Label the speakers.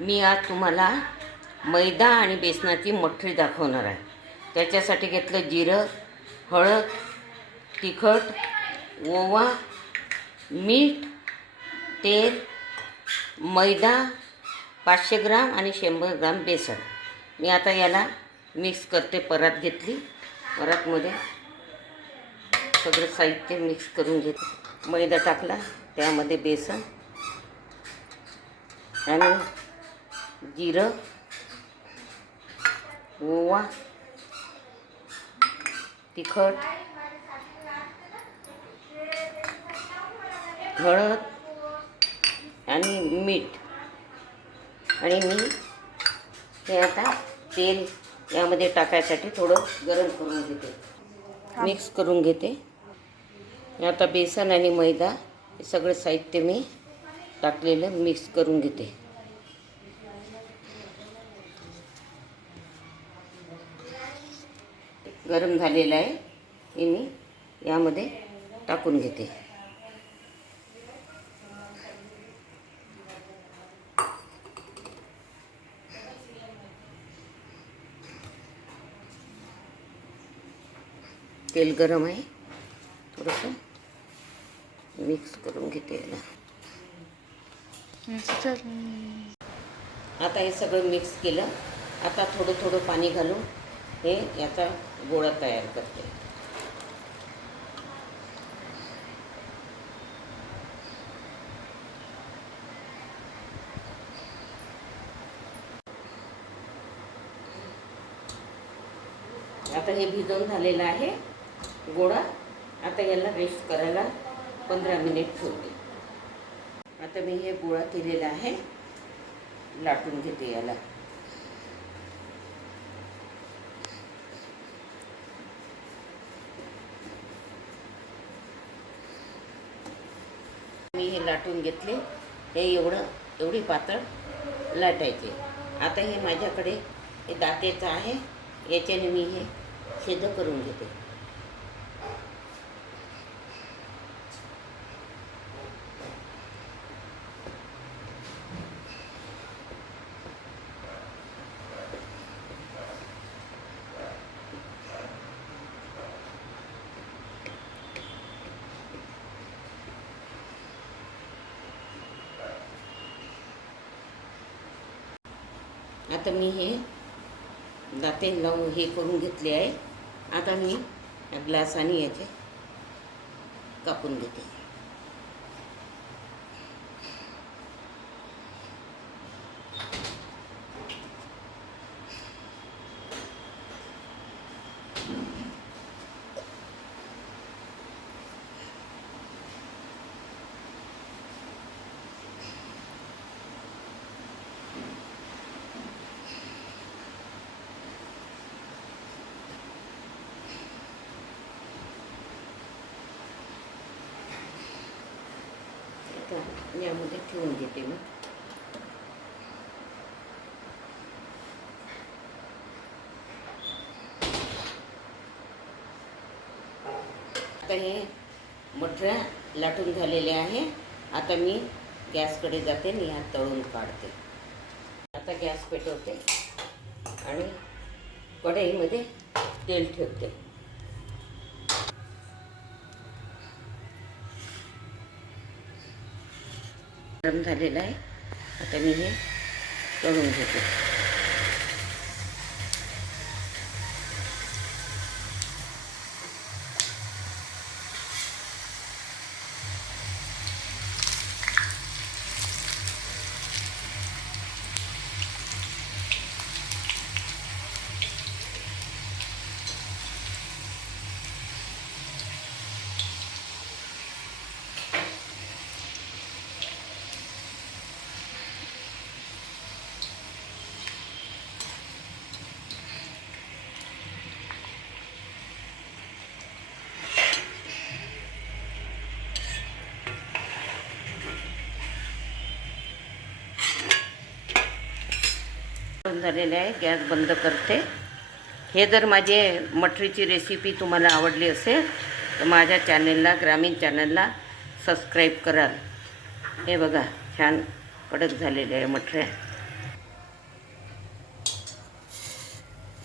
Speaker 1: मी आज तुम्हाला मैदा आणि बेसनाची मठरी दाखवणार आहे. त्याच्यासाठी घेतलं जिरं हळद तिखट ओवा मीठ तेल मैदा पाचशे ग्राम आणि शंभर ग्राम बेसन. मी आता याला मिक्स करते परात घेतली. परातमध्ये सगळं साहित्य मिक्स करून घेते. मैदा टाकला त्यामध्ये बेसन आणि जिरं ओवा तिखट हळद आणि मीठ. आणि मी हे आता तेल यामध्ये टाकायसाठी थोडं गरम करून घेते. मिक्स करून घेते. आता बेसन आणि मैदा हे सगळं साहित्य मी टाकलेलं मिक्स करून घेते. गरम झालेलं आहे. हे मी यामध्ये टाकून घेते. तेल गरम आहे. थोडंसं मिक्स करून घेते याला. आता हे सगळं मिक्स केलं. आता थोडं थोडं पाणी घालून हे याचा गोळा तयार करते. आता हे भिजवून झालेलं आहे गोळा. आता याला रेस्ट करायला पंधरा मिनिट ठेवते. आता मी हे गोळा केलेला आहे लाटून घेते याला. मी हे लाटून घेतले. हे एवढं एवढी पातळ लाटायचे. आता हे माझ्याकडे हे दातेचं आहे. याच्याने मी हे छेद करून घेते. आता मी हे दाते लावून हे करून घेतले आहे. आता मी ग्लासाने याचे कापून घेते आता यामध्ये ठेवून घेते मी. आता हे मठऱ्या लाटून झालेले आहे. आता मी गॅसकडे जाते आणि ह्या तळून काढते. आता गॅस पेटवते आणि कढईमध्ये तेल ठेवते. गरम झालेलं आहे. आता मी हे तळून घेते. गरम झालेले आहे गॅस बंद करते. हे जर माझे मटरीची रेसिपी तुम्हाला आवडली असेल तर माझ्या चॅनलला ग्रामीण चॅनलला सबस्क्राईब कराल. हे बघा छान कडक झालेले आहे मटऱ्या.